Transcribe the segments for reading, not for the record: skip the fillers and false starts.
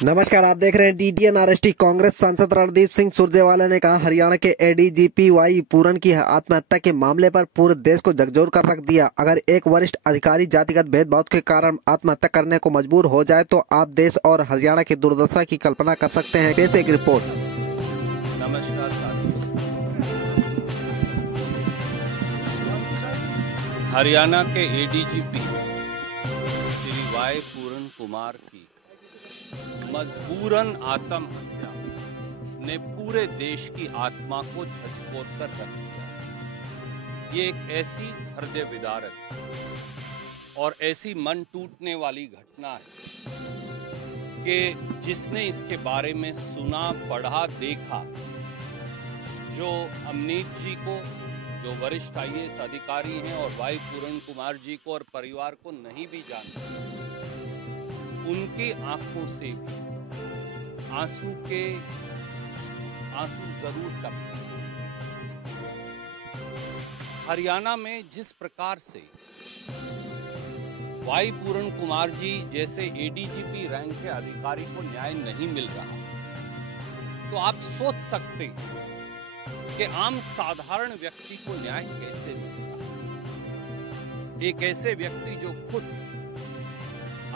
नमस्कार, आप देख रहे हैं DDN RST। कांग्रेस सांसद रणदीप सिंह सुरजेवाला ने कहा, हरियाणा के ADGP वाई पूरन की आत्महत्या के मामले पर पूरे देश को झकझोर कर रख दिया। अगर एक वरिष्ठ अधिकारी जातिगत भेदभाव के कारण आत्महत्या करने को मजबूर हो जाए तो आप देश और हरियाणा की दुर्दशा की कल्पना कर सकते हैं। पेश एक रिपोर्ट। नमस्कार साथियों, हरियाणा के ADGP श्री वाई पूरन कुमार की मजबूरन आत्महत्या ने पूरे देश की आत्मा को झकझोर कर रख दिया। ये एक ऐसी हृदय विदारक और ऐसी मन टूटने वाली घटना है कि जिसने इसके बारे में सुना, पढ़ा, देखा, जो अमनीत जी को, जो वरिष्ठ IAS अधिकारी हैं, और वाई पूरन कुमार जी को और परिवार को नहीं भी जानते, उनकी आंखों से भी आंसू जरूर टपके। हरियाणा में जिस प्रकार से वाई पूरन कुमार जी जैसे ADGP रैंक के अधिकारी को न्याय नहीं मिल रहा, तो आप सोच सकते हैं कि आम साधारण व्यक्ति को न्याय कैसे मिलेगा। एक ऐसे व्यक्ति जो खुद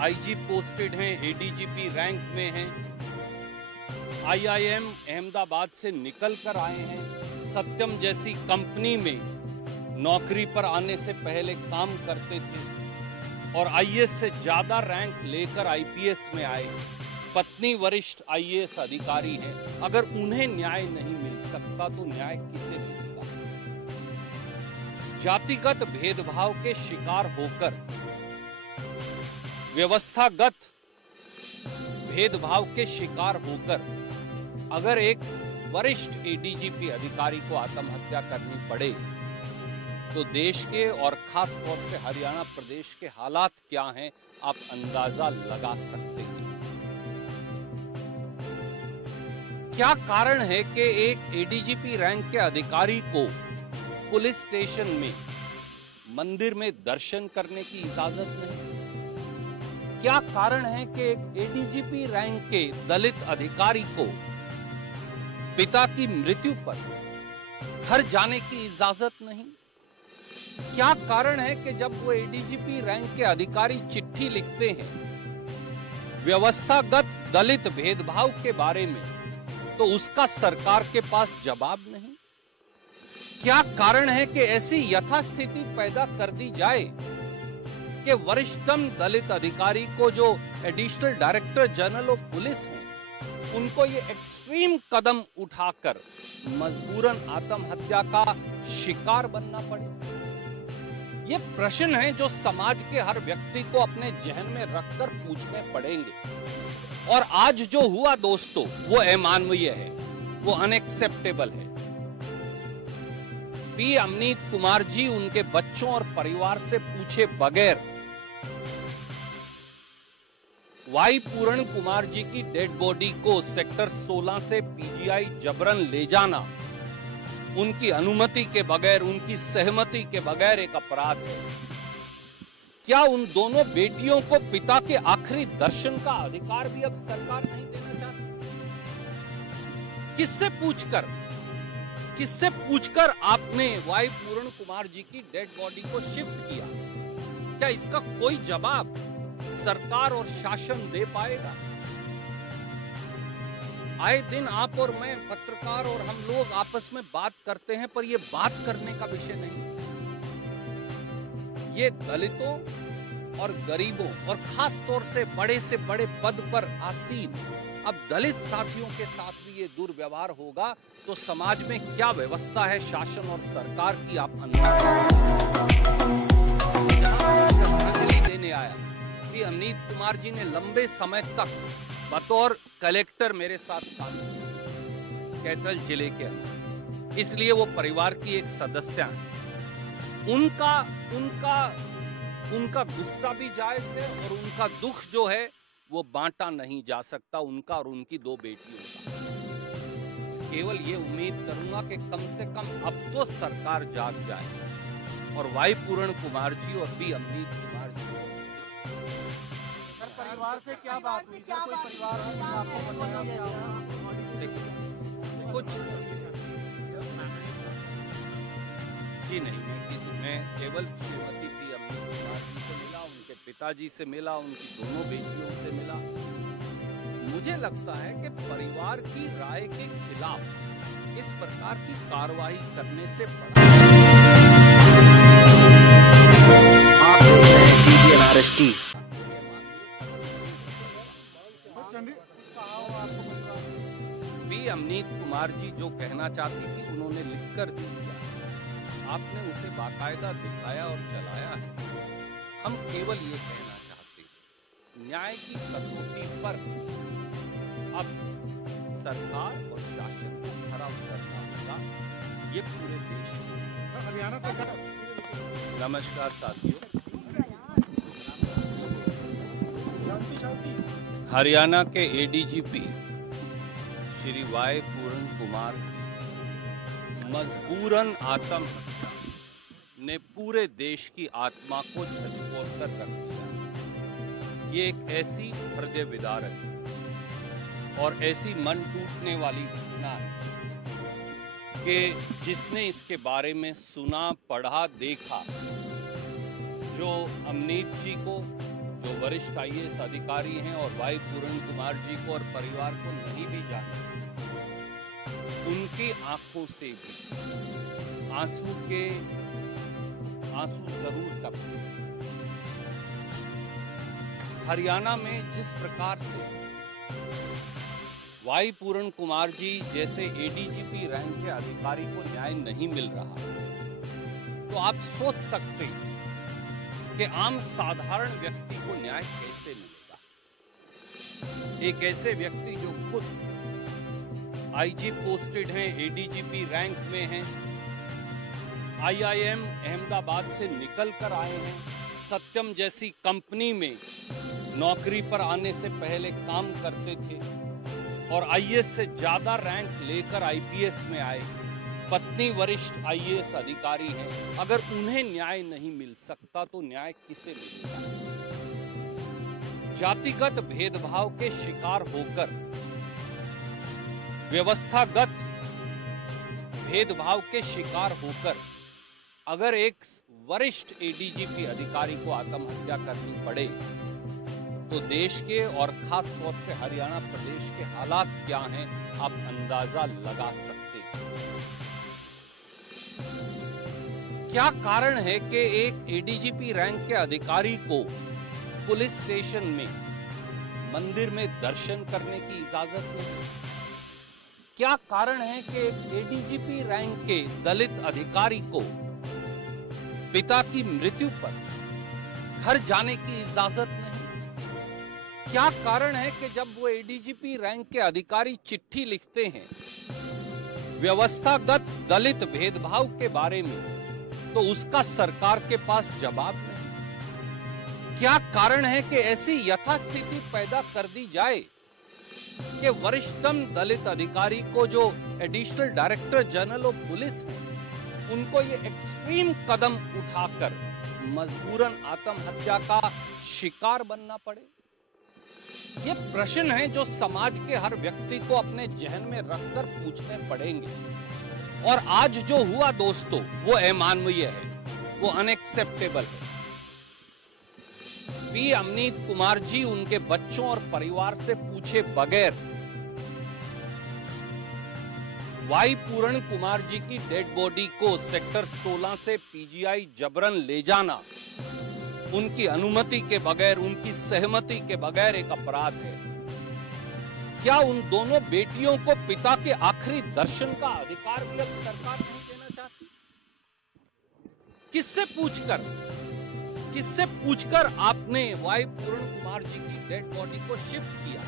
IG पोस्टेड हैं, ADGP रैंक में हैं, IIM अहमदाबाद से निकल कर आए हैं, सत्यम जैसी कंपनी में नौकरी पर आने से पहले काम करते थे और IAS से ज्यादा रैंक लेकर IPS में आए। पत्नी वरिष्ठ IAS अधिकारी हैं। अगर उन्हें न्याय नहीं मिल सकता तो न्याय किसे मिलेगा? जातिगत भेदभाव के शिकार होकर, व्यवस्थागत भेदभाव के शिकार होकर अगर एक वरिष्ठ ADGP अधिकारी को आत्महत्या करनी पड़े तो देश के और खास तौर से हरियाणा प्रदेश के हालात क्या हैं, आप अंदाजा लगा सकते हैं। क्या कारण है कि एक ADGP रैंक के अधिकारी को पुलिस स्टेशन में, मंदिर में दर्शन करने की इजाजत नहीं? क्या कारण है कि एक ADGP रैंक के दलित अधिकारी को पिता की मृत्यु पर घर जाने की इजाजत नहीं? क्या कारण है कि जब वो ADGP रैंक के अधिकारी चिट्ठी लिखते हैं व्यवस्थागत दलित भेदभाव के बारे में, तो उसका सरकार के पास जवाब नहीं? क्या कारण है कि ऐसी यथास्थिति पैदा कर दी जाए कि वरिष्ठतम दलित अधिकारी को, जो additional director general of police हैं, उनको ये एक्सट्रीम कदम उठाकर मजबूरन आत्महत्या का शिकार बनना पड़े? ये प्रश्न है जो समाज के हर व्यक्ति को अपने जहन में रखकर पूछने पड़ेंगे। और आज जो हुआ दोस्तों, वो अमानवीय है, वो अनएक्सेप्टेबल है। P अमनीत कुमार जी उनके बच्चों और परिवार से पूछे बगैर वाई पूरन कुमार जी की डेड बॉडी को सेक्टर 16 से PGI जबरन ले जाना, उनकी अनुमति के बगैर, उनकी सहमति के बगैर एक अपराध है। क्या उन दोनों बेटियों को पिता के आखिरी दर्शन का अधिकार भी अब सरकार नहीं देना चाहती? किससे पूछकर आपने वाई पूरन कुमार जी की डेड बॉडी को शिफ्ट किया? क्या इसका कोई जवाब सरकार और शासन दे पाएगा? आए दिन आप और मैं, पत्रकार और हम लोग आपस में बात करते हैं, पर यह बात करने का विषय नहीं। ये दलितों और गरीबों और खास तौर से बड़े पद पर आसीन अब दलित साथियों के साथ भी ये दुर्व्यवहार होगा तो समाज में क्या व्यवस्था है शासन और सरकार की, आप श्रद्धांजलि देने आया कि अमनीत कुमार जी ने लंबे समय तक बतौर कलेक्टर मेरे साथ काम किया कैथल जिले के अंदर, इसलिए वो परिवार की एक सदस्य है। उनका गुस्सा भी जायज है और उनका दुख जो है वो बांटा नहीं जा सकता, उनका और उनकी दो बेटियों का। केवल ये उम्मीद करूंगा कि कम से कम अब तो सरकार जाग जाए और वाई पूरन कुमार जी और P अमनीत कुमार जी परिवार से क्या बात हुई? कोई परिवार में आपको बताया कुछ जी नहीं, मैं केवल श्रीमती पी अमनीत कुमार जी से मिला, उनके पिताजी से मिला, उनकी दोनों बेटियों से मिला। मुझे लगता है कि परिवार की राय के खिलाफ इस प्रकार की कार्रवाई करने से पी अमनीत कुमार जी जो कहना चाहती थी उन्होंने लिखकर दे दिया, आपने उसे बाकायदा दिखाया और चलाया है। हम केवल ये कहना चाहते हैं, न्याय की कसौटी पर अब सरकार और शासन को खरा उतरना होगा। ये पूरे देश में हरियाणा सरकार। नमस्कार साथियों, हरियाणा के एडीजीपी श्री वाई पूरन कुमार की मजबूरन आत्महत्या ने पूरे देश की आत्मा को झकझोर कर रख दिया। ये एक ऐसी हृदय विदारक और ऐसी मन टूटने वाली घटना है कि जिसने इसके बारे में सुना, पढ़ा, देखा, जो अमनीत जी को, जो वरिष्ठ आईएएस अधिकारी हैं, और वाई पूरन कुमार जी को और परिवार को नहीं भी जाना, उनकी आंखों से भी आंसू जरूर टपके। हरियाणा में जिस प्रकार से वाई पूरन कुमार जी जैसे एडीजीपी रैंक के अधिकारी को न्याय नहीं मिल रहा, तो आप सोच सकते हैं कि आम साधारण व्यक्ति को न्याय कैसे मिलेगा। एक ऐसे व्यक्ति जो खुद आईजी पोस्टेड हैं, एडीजीपी रैंक में हैं, आईआईएम अहमदाबाद से निकल कर आए हैं, सत्यम जैसी कंपनी में नौकरी पर आने से पहले काम करते थे और आईएएस से ज्यादा रैंक लेकर आईपीएस में आए, पत्नी वरिष्ठ आईएएस अधिकारी हैं। अगर उन्हें न्याय नहीं मिल सकता तो न्याय किसे मिलेगा? जातिगत भेदभाव के शिकार होकर, व्यवस्थागत भेदभाव के शिकार होकर अगर एक वरिष्ठ एडीजीपी अधिकारी को आत्महत्या करनी पड़े तो देश के और खास तौर से हरियाणा प्रदेश के हालात क्या हैं आप अंदाजा लगा सकते हैं। क्या कारण है कि एक एडीजीपी रैंक के अधिकारी को पुलिस स्टेशन में, मंदिर में दर्शन करने की इजाजत नहीं? क्या कारण है कि एक एडीजीपी रैंक के दलित अधिकारी को पिता की मृत्यु पर घर जाने की इजाजत नहीं? क्या कारण है कि जब वो एडीजीपी रैंक के अधिकारी चिट्ठी लिखते हैं व्यवस्थागत दलित भेदभाव के बारे में तो उसका सरकार के पास जवाब नहीं? क्या कारण है कि ऐसी यथास्थिति पैदा कर दी जाए कि वरिष्ठतम दलित अधिकारी को, जो additional director general of police है, उनको ये एक्सट्रीम कदम उठाकर मजबूरन आत्महत्या का शिकार बनना पड़े? ये प्रश्न है जो समाज के हर व्यक्ति को अपने जहन में रखकर पूछने पड़ेंगे। और आज जो हुआ दोस्तों, वो अमानवीय है, वो अनएक्सेप्टेबल है। पी अमनीत कुमार जी उनके बच्चों और परिवार से पूछे बगैर वाई पूरन कुमार जी की डेड बॉडी को सेक्टर 16 से पीजीआई जबरन ले जाना, उनकी अनुमति के बगैर, उनकी सहमति के बगैर एक अपराध है। क्या उन दोनों बेटियों को पिता के आखिरी दर्शन का अधिकार भी अब सरकार नहीं देना चाहती? किससे पूछकर आपने वाई पूरन कुमार जी की डेड बॉडी को शिफ्ट किया?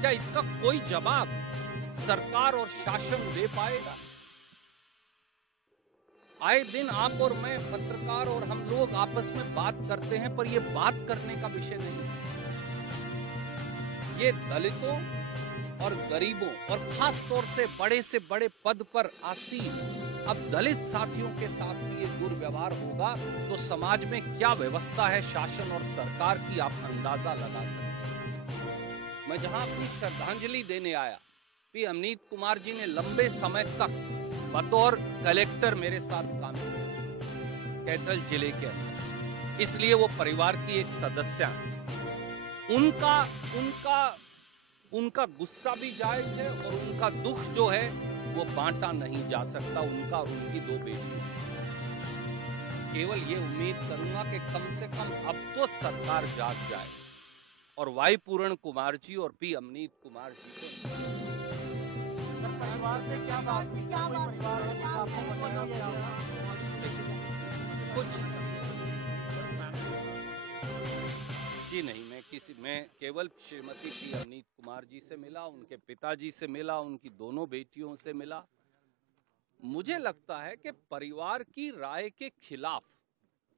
क्या इसका कोई जवाब सरकार और शासन दे पाएगा? आए दिन आप और मैं, पत्रकार और हम लोग आपस में बात करते हैं, पर यह बात करने का विषय नहीं है। ये दलितों और गरीबों और खास तौर से बड़े पद पर आसीन अब दलित साथियों के साथ भी ये दुर्व्यवहार होगा तो समाज में क्या व्यवस्था है शासन और सरकार की आप अंदाजा लगा सकते हैं। मैं जहां अपनी श्रद्धांजलि देने आया, पी अमनीत कुमार जी ने लंबे समय तक बतौर कलेक्टर मेरे साथ काम किया कैथल जिले के अंदर, इसलिए वो परिवार की एक सदस्य हैं। उनका गुस्सा भी जायज है और उनका दुख जो है वो बांटा नहीं जा सकता, उनका और उनकी दो बेटियों। केवल ये उम्मीद करूंगा कि कम से कम अब तो सरकार जाग जाए और वाई पूरण कुमार जी और पी अमनीत कुमार जी को परिवार में क्या बात हुई? क्या कोई परिवार है जिसका आपको बताया गया? कुछ जी नहीं, मैं केवल श्रीमती पी अमनीत कुमार जी से मिला, उनके पिताजी से मिला, उनकी दोनों बेटियों से मिला। मुझे लगता है कि परिवार की राय के खिलाफ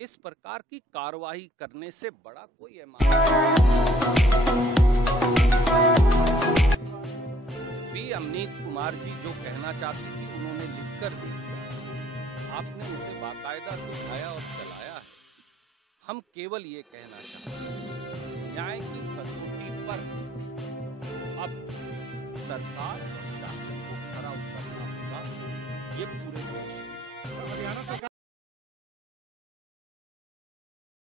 इस प्रकार की कार्रवाई करने से बड़ा कोई पी अमनीत कुमार जी जो कहना चाहती थी उन्होंने लिखकर दे दिया, आपने उसे बाकायदा दिखाया और चलाया है। हम केवल ये कहना चाहते हैं न्याय की कसौटी पर अब सरकार और शासन को खरा उतरना होगा। ये पूरे